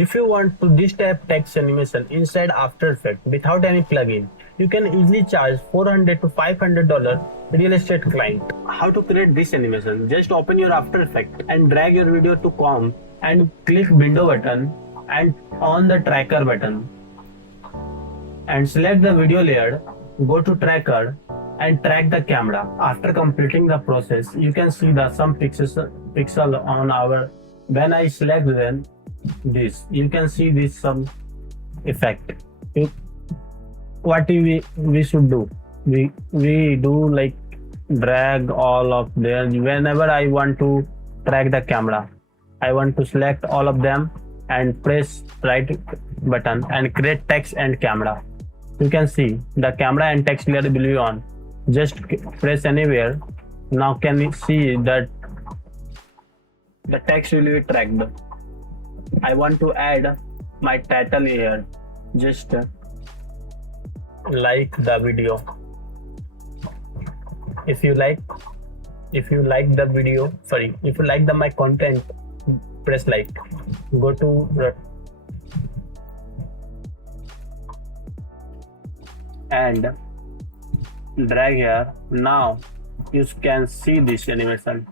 If you want to this type text animation inside After Effects without any plugin, you can easily charge $400 to $500 real estate client. How to create this animation? Just open your After Effects and drag your video to comp and click window button and on the tracker button and select the video layer, go to tracker and track the camera. After completing the process, you can see the some pixel on our, when I select then this, you can see this some effect. What we should do? We do like drag all of them. Whenever I want to track the camera, I want to select all of them and press right button and create text and camera. You can see the camera and text layer will be on. Just press anywhere. Now can you see that the text will be tracked? I want to add my title here. Just like the video. If you like the video, if you like my content, press like. Go to and drag here. Now you can see this animation.